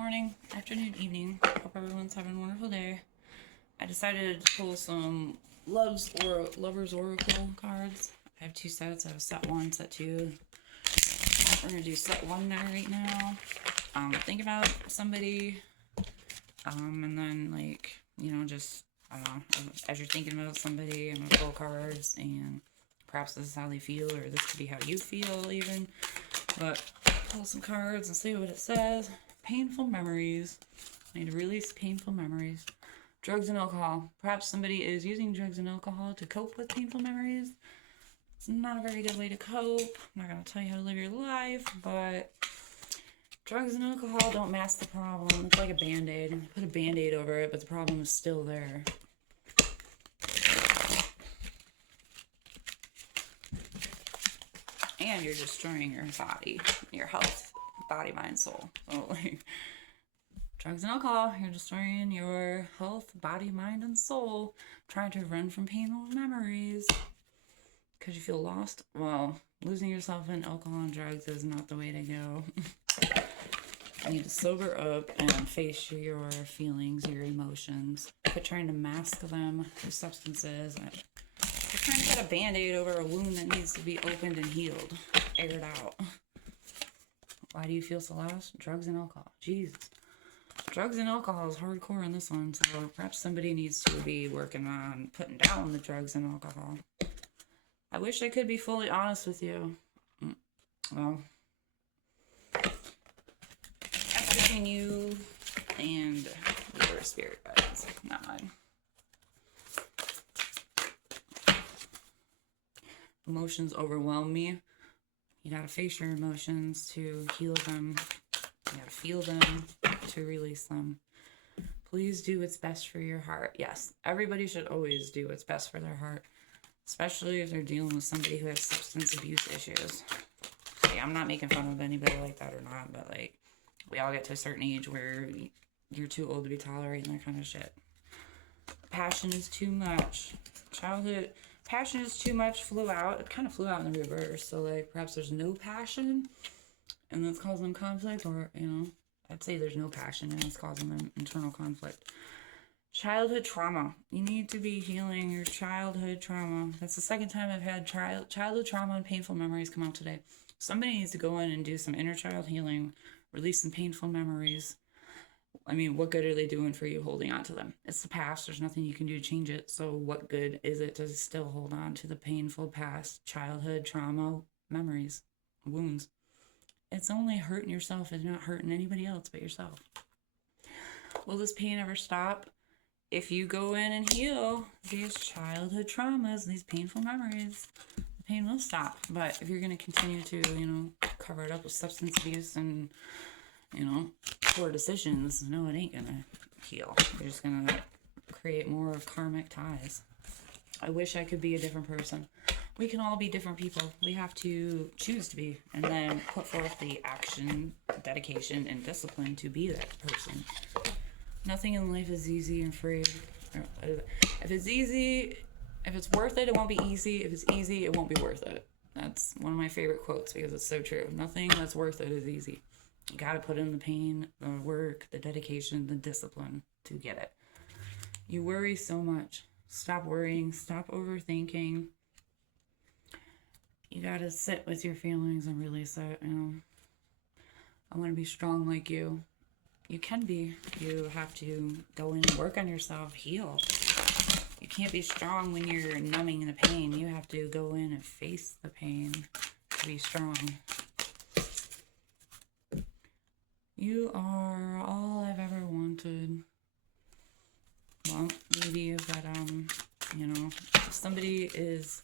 morning, afternoon, evening. Hope everyone's having a wonderful day. I decided to pull some Lovers Oracle cards. I have two sets. I have set one, set two. We're gonna do set one there right now. Think about somebody, and then just I don't know. As you're thinking about somebody, I'm gonna pull cards, and perhaps this is how they feel, or this could be how you feel, even. But pull some cards and see what it says. Painful memories. I need to release painful memories. Drugs and alcohol. Perhaps somebody is using drugs and alcohol to cope with painful memories. It's not a very good way to cope. I'm not going to tell you how to live your life, but drugs and alcohol don't mask the problem. It's like a band-aid. Put a band-aid over it, but the problem is still there. And you're destroying your body, your health, body, mind, soul. So, drugs and alcohol, you're destroying your health, body, mind, and soul, trying to run from painful memories because you feel lost. Well, losing yourself in alcohol and drugs is not the way to go. You need to sober up and face your feelings, your emotions. Quit trying to mask them with substances. You're trying to get a band-aid over a wound that needs to be opened and healed, aired out. Why do you feel so lost? Drugs and alcohol. Jesus. Drugs and alcohol is hardcore in this one, so perhaps somebody needs to be working on putting down the drugs and alcohol. I wish I could be fully honest with you. Well, that's between you and your spirit guides, not mine. Emotions overwhelm me. You gotta face your emotions to heal them. You gotta feel them to release them. Please do what's best for your heart. Yes, everybody should always do what's best for their heart, especially if they're dealing with somebody who has substance abuse issues. Okay, I'm not making fun of anybody like that or not, but we all get to a certain age where you're too old to be tolerating that kind of shit. Passion is too much. Childhood passion is too much flew out. It kind of flew out in the reverse. So perhaps there's no passion and that's causing them conflict, or I'd say there's no passion and it's causing them internal conflict. Childhood trauma. You need to be healing your childhood trauma. That's the second time I've had childhood trauma and painful memories come out today. Somebody needs to go in and do some inner child healing, release some painful memories. I mean, what good are they doing for you holding on to them? It's the past. There's nothing you can do to change it. So what good is it to still hold on to the painful past, childhood trauma, memories, wounds? It's only hurting yourself. It's not hurting anybody else but yourself. Will this pain ever stop? If you go in and heal these childhood traumas, these painful memories, the pain will stop. But if you're going to continue to, cover it up with substance abuse and poor decisions, no, it ain't gonna heal. You're just gonna create more karmic ties. I wish I could be a different person. We can all be different people. We have to choose to be, and then put forth the action, dedication, and discipline to be that person. Nothing in life is easy and free. If it's easy, if it's worth it, it won't be easy. If it's easy, it won't be worth it. That's one of my favorite quotes because it's so true. Nothing that's worth it is easy. You gotta put in the pain, the work, the dedication, the discipline to get it. You worry so much. Stop worrying. Stop overthinking. You gotta sit with your feelings and release it. I want to be strong like you. You can be. You have to go in and work on yourself, heal. You can't be strong when you're numbing the pain. You have to go in and face the pain to be strong. You are all I've ever wanted. Well, maybe, but if somebody is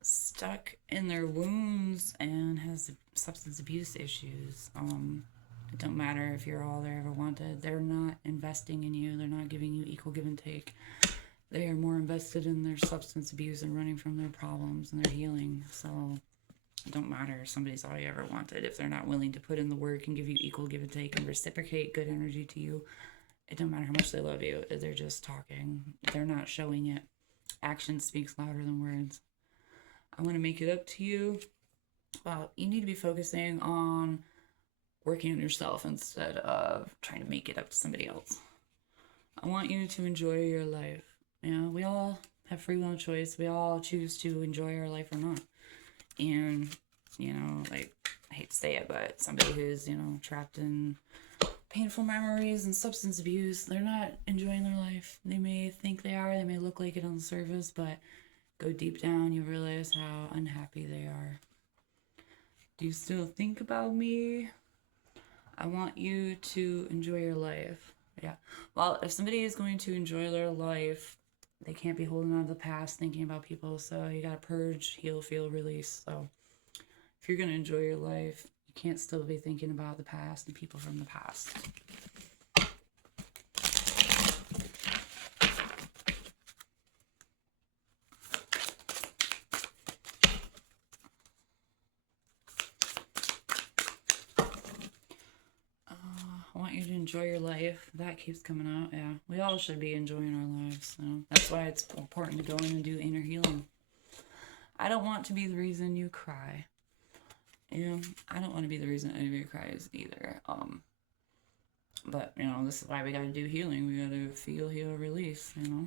stuck in their wounds and has substance abuse issues, it don't matter if you're all they ever wanted. They're not investing in you. They're not giving you equal give and take. They are more invested in their substance abuse and running from their problems and their healing. So it don't matter if somebody's all you ever wanted. If they're not willing to put in the work and give you equal give and take and reciprocate good energy to you, it don't matter how much they love you. They're just talking. They're not showing it. Action speaks louder than words. I want to make it up to you. Well, you need to be focusing on working on yourself instead of trying to make it up to somebody else. I want you to enjoy your life. You know, we all have free will and choice. We all choose to enjoy our life or not. And, you know, like, I hate to say it, but somebody who's, you know, trapped in painful memories and substance abuse, they're not enjoying their life. They may think they are, they may look like it on the surface, but go deep down, you realize how unhappy they are. Do you still think about me? I want you to enjoy your life. Yeah. Well, if somebody is going to enjoy their life, they can't be holding on to the past, thinking about people. So you gotta purge, heal, feel, release. So if you're gonna enjoy your life, you can't still be thinking about the past and people from the past. I want you to enjoy your life. That keeps coming out. Yeah, we all should be enjoying our lives. So that's why it's important to go in and do inner healing. I don't want to be the reason you cry. You know, I don't want to be the reason anybody cries either. But you know, this is why we gotta do healing. We gotta feel, heal, release. You know,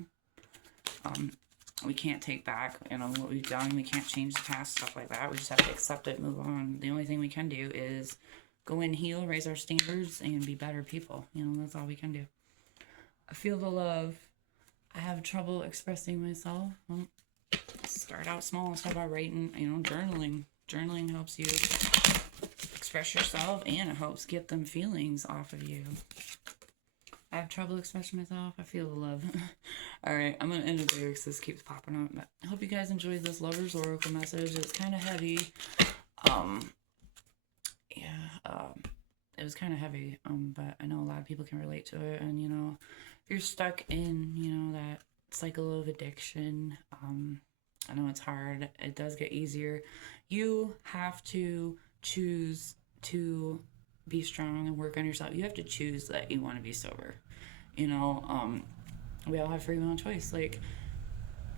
we can't take back, you know, what we've done. We can't change the past, stuff like that. We just have to accept it, move on. The only thing we can do is go in, heal, raise our standards, and be better people. You know, that's all we can do. I feel the love. I have trouble expressing myself. Well, start out small. Start by writing, you know, journaling. Journaling helps you express yourself, and it helps get them feelings off of you. I have trouble expressing myself. I feel the love. Alright, I'm going to end it there because this keeps popping up. But I hope you guys enjoyed this Lover's Oracle message. It's kind of heavy. It was kind of heavy, but I know a lot of people can relate to it. And, you know, if you're stuck in, you know, that cycle of addiction, I know it's hard. It does get easier. You have to choose to be strong and work on yourself. You have to choose that you want to be sober. You know, we all have free will and choice. Like,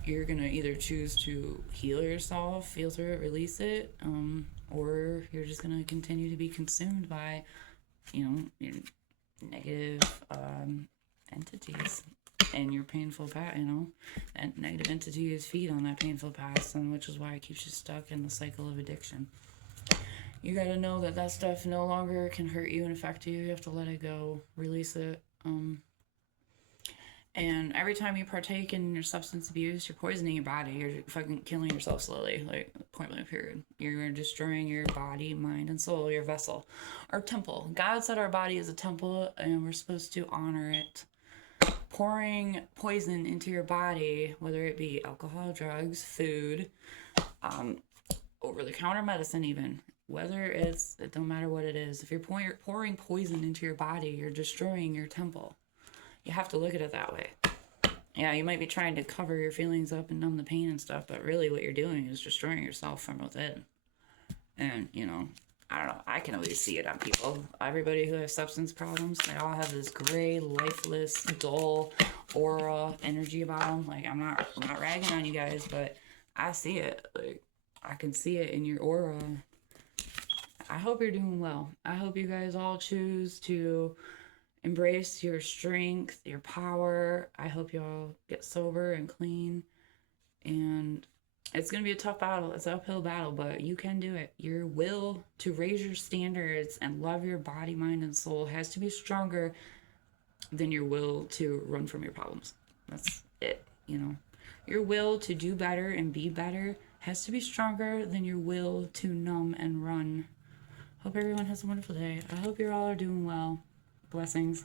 you're going to either choose to heal yourself, feel through it, release it, or you're just going to continue to be consumed by, you know, your negative entities and your painful past, you know, and negative entities feed on that painful past, and which is why it keeps you stuck in the cycle of addiction. You got to know that that stuff no longer can hurt you and affect you. You have to let it go, release it. And every time you partake in your substance abuse, you're poisoning your body. You're fucking killing yourself slowly, like, point blank period. You're destroying your body, mind, and soul, your vessel, our temple. God said our body is a temple, and we're supposed to honor it. Pouring poison into your body, whether it be alcohol, drugs, food, over-the-counter medicine even, whether it don't matter what it is. If you're pouring poison into your body, you're destroying your temple. You have to look at it that way. Yeah, you might be trying to cover your feelings up and numb the pain and stuff, but really what you're doing is destroying yourself from within. And, you know, I don't know, I can always see it on people. Everybody who has substance problems, they all have this gray, lifeless, dull aura, energy about them. Like, I'm not ragging on you guys, but I see it. Like, I can see it in your aura. I hope you're doing well. I hope you guys all choose to embrace your strength, your power. I hope y'all get sober and clean. And it's going to be a tough battle. It's an uphill battle, but you can do it. Your will to raise your standards and love your body, mind, and soul has to be stronger than your will to run from your problems. That's it, you know. Your will to do better and be better has to be stronger than your will to numb and run. Hope everyone has a wonderful day. I hope you all are doing well. Blessings.